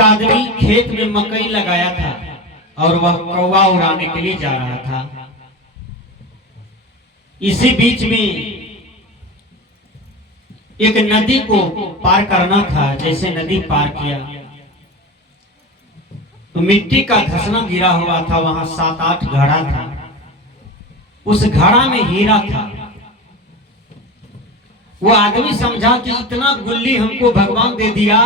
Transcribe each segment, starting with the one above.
आदमी खेत में मकई लगाया था और वह कौवा उड़ाने के लिए जा रहा था। इसी बीच में एक नदी को पार करना था। जैसे नदी पार किया तो मिट्टी का धसना गिरा हुआ था। वहां 7-8 घड़ा था। उस घड़ा में हीरा था। वो आदमी समझा कि इतना गुल्ली हमको भगवान दे दिया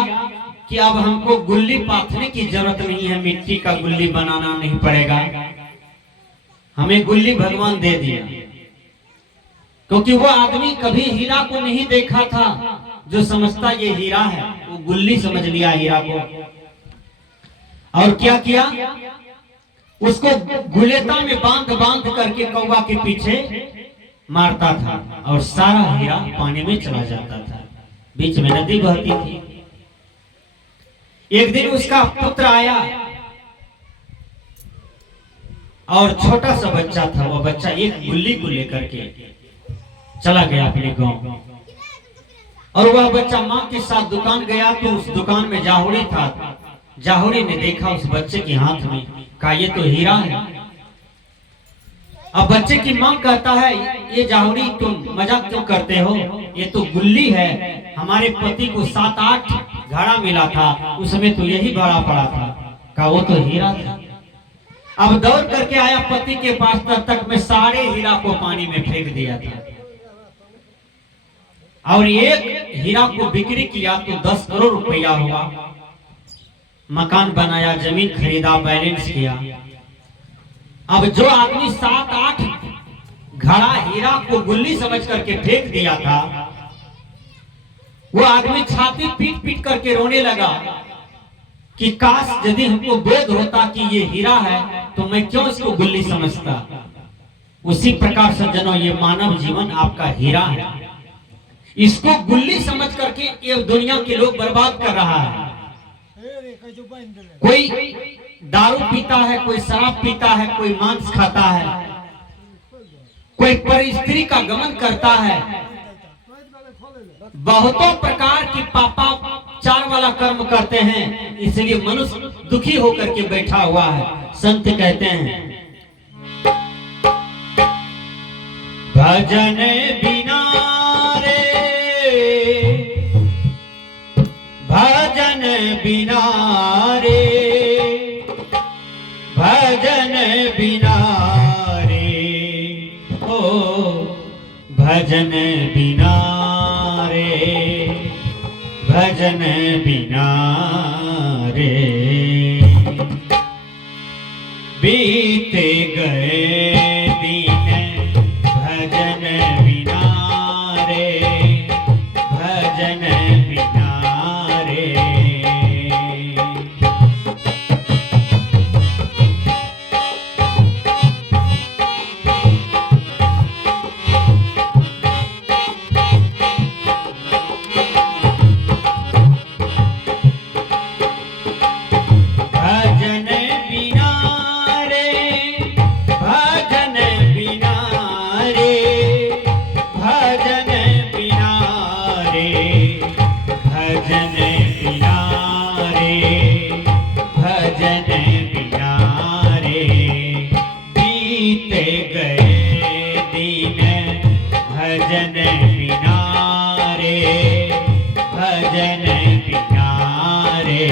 कि अब हमको गुल्ली पाथने की जरूरत नहीं है, मिट्टी का गुल्ली बनाना नहीं पड़ेगा, हमें गुल्ली भगवान दे दिया। क्योंकि वो आदमी कभी हीरा को नहीं देखा था। जो समझता ये हीरा है वो गुल्ली समझ लिया हीरा को। और क्या किया, उसको गुलेता में बांध बांध करके कौवा के पीछे मारता था और सारा हीरा पानी में चला जाता था। बीच में नदी बहती थी। एक दिन उसका पुत्र आया और छोटा सा बच्चा था। वो बच्चा एक गुल्ली को लेकर के चला गया अपने गांव। और वह बच्चा मां के साथ दुकान गया तो उस दुकान में जाहुरी था। जाहुरी ने देखा उस बच्चे के हाथ में, कहा ये तो हीरा है। अब बच्चे की मां कहता है, ये जाहुरी तुम मजाक क्यों करते हो, ये तो गुल्ली है। हमारे पति को 7-8 घड़ा मिला था, उसमें तो यही भरा पड़ा था। कहा वो तो हीरा था। अब दौड़ करके आया पति के पास, तब तक में सारे हीरा को पानी में फेंक दिया था। और एक हीरा को बिक्री किया तो 10 करोड़ रुपया हुआ। मकान बनाया, जमीन खरीदा, बैलेंस किया। अब जो आदमी 7-8 घड़ा हीरा को गुल्ली समझ करके फेंक दिया था, वो आदमी छाती पीट पीट करके रोने लगा कि काश यदि हमको बोध होता कि ये हीरा है तो मैं क्यों इसको गुल्ली समझता। उसी प्रकार सज्जनों, ये मानव जीवन आपका हीरा है। इसको गुल्ली समझ करके ये दुनिया के लोग बर्बाद कर रहा है। कोई दारू पीता है, कोई शराब पीता है, कोई मांस खाता है, कोई पर स्त्री का गमन करता है। बहुतों प्रकार की पापाचार वाला कर्म करते हैं। इसलिए मनुष्य दुखी होकर के बैठा हुआ है। संत कहते हैं, भजन बिना रे, भजन बिना रे, भजन बिना रे, ओ भजन बिना रे, भजन बिना रे, बीते गए दिन भजन बिना रे, भजन बिना रे। भजन बिना रे, भजन बिना रे।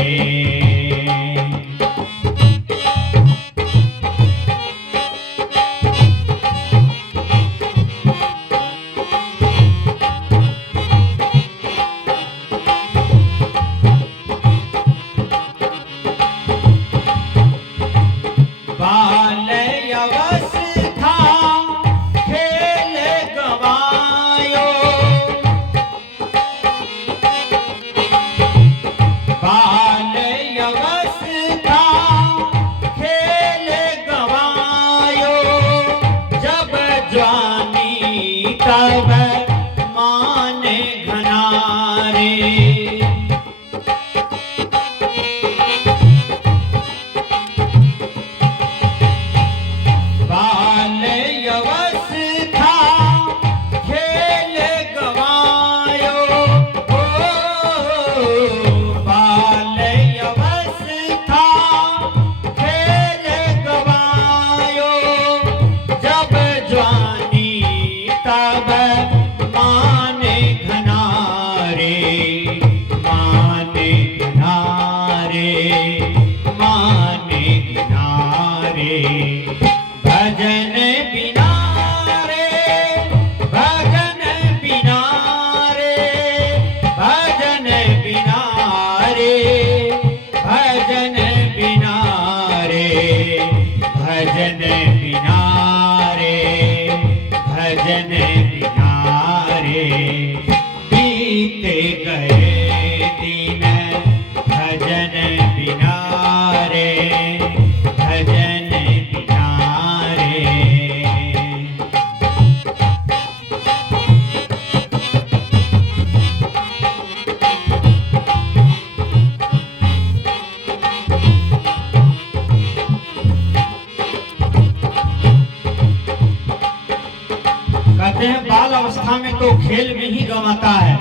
बाल्यावस्था में तो खेल में ही गंवाता है,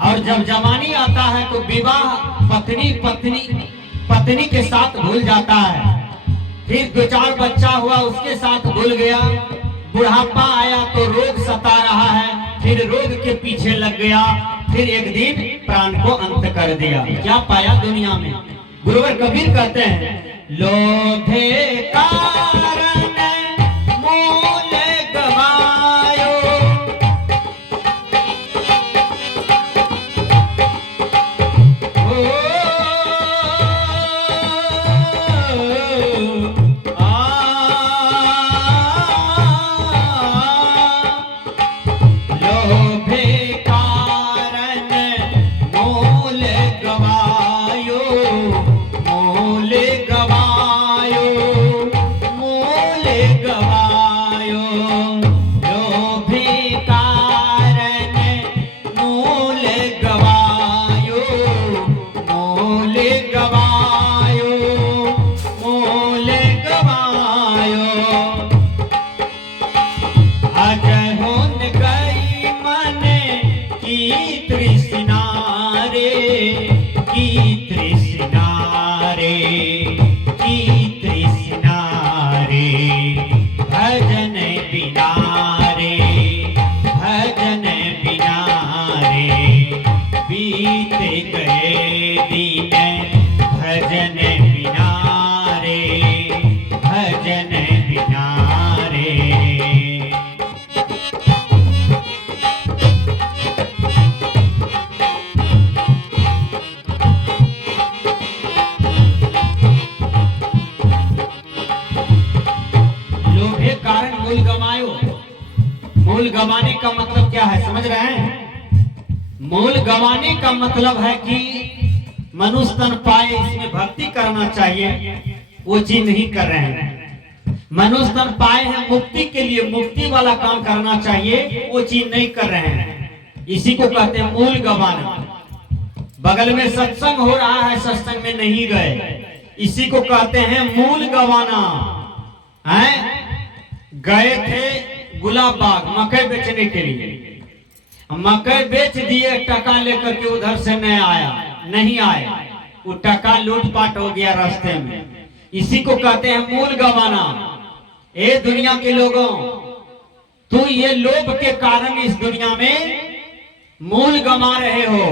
और जब जवानी आता है तो विवाह पत्नी के साथ भूल जाता है। फिर 2-4 बच्चा हुआ, उसके साथ भूल गया। बुढ़ापा आया तो रोग सता रहा है, फिर रोग के पीछे लग गया। फिर एक दिन प्राण को अंत कर दिया। क्या पाया दुनिया में? गुरुवर कबीर कहते हैं, लोभे कारण मूल गवायो, मूल गंवाने का मतलब क्या है, समझ रहे हैं? मूल गंवाने का मतलब है कि मनुष्य तन पाए, इसमें भक्ति करना चाहिए, वो चीज नहीं कर रहे हैं। मनुष्य तन पाए हैं मुक्ति के लिए, मुक्ति वाला काम करना चाहिए, वो चीज नहीं कर रहे हैं। इसी को कहते हैं मूल गंवाना। बगल में सत्संग हो रहा है, सत्संग में नहीं गए, इसी को कहते हैं मूल गंवाना। गए थे गुलाब बाग मकई बेचने के लिए, मकई बेच दिए, टका लेकर के उधर से नहीं आया, वो टका लूटपाट हो गया रास्ते में। इसी को कहते हैं मूल गंवाना। ए दुनिया के लोगों, तू ये लोभ के कारण इस दुनिया में मूल गंवा रहे हो।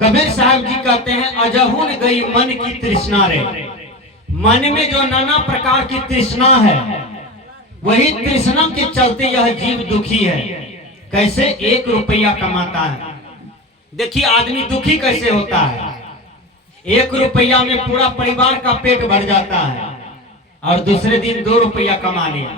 कबीर साहब जी कहते हैं, अजहुन गई मन की तृष्णा रे। मन में जो नाना प्रकार की तृष्णा है, वही तृष्णा के चलते यह जीव दुखी है। कैसे? 1 रुपया कमाता है। देखिए आदमी दुखी कैसे होता है। 1 रुपया में पूरा परिवार का पेट भर जाता है, और दूसरे दिन 2 रुपया कमा लिया,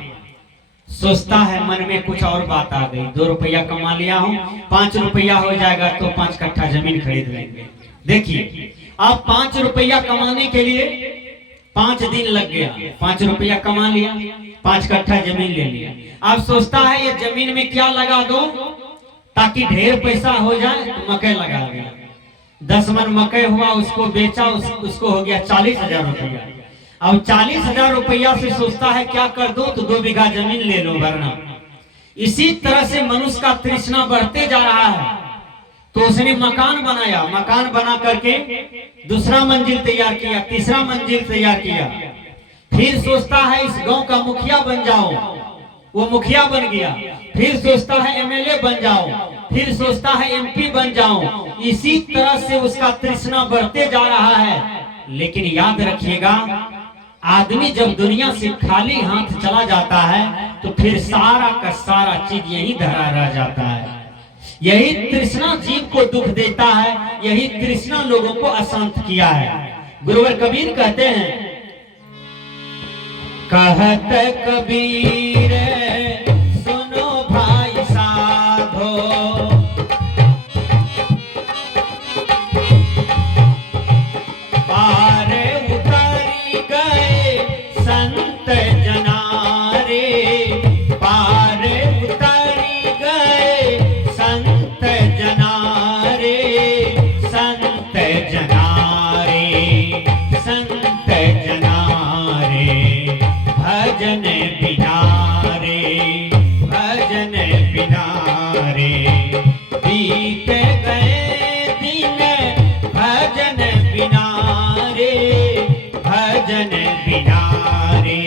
सोचता है मन में कुछ और बात आ गई, 2 रुपया कमा लिया हूँ, 5 रुपया हो जाएगा तो 5 कट्ठा जमीन खरीद लेंगे। देखिए आप 5 रुपया कमाने के लिए 5 दिन लग गया, 5 रुपया कमा लिया, 5 कट्ठा जमीन ले लिया। अब सोचता है ये जमीन में क्या लगा दूं ताकि ढेर पैसा हो जाए, तो मकई लगा दिया। 10 मन मकई हुआ, उसको बेचा, उसको हो गया 40,000 रुपया। अब 40,000 रुपया से सोचता है क्या कर दूं, तो 2 बीघा जमीन ले लो वरना। इसी तरह से मनुष्य का तृष्णा बढ़ते जा रहा है। तो उसने मकान बनाया, मकान बना करके दूसरा मंजिल तैयार किया, तीसरा मंजिल तैयार किया। फिर सोचता है इस गांव का मुखिया बन जाओ, वो मुखिया बन गया। फिर सोचता है एमएलए बन जाओ, फिर सोचता है एमपी बन जाओ। इसी तरह से उसका तृष्णा बढ़ते जा रहा है। लेकिन याद रखिएगा, आदमी जब दुनिया से खाली हाथ चला जाता है तो फिर सारा का सारा चीज यही धरा रह जाता है। यही तृष्णा जीव को दुख देता है, यही तृष्णा लोगों को अशांत किया है। गुरुवर कबीर कहते हैं, कहत कबीर सुनो भाई साधो, पार उतरी गए संत जनारे, पार उतरी गए संत जनारे, संत जनारे, संत जनारे, भजन बिना रे, रे, बीत गए दिन भजन बिना रे, भजन बिना रे,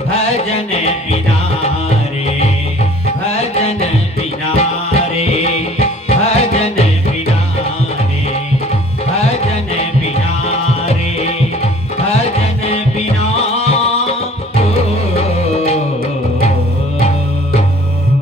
भजन बिना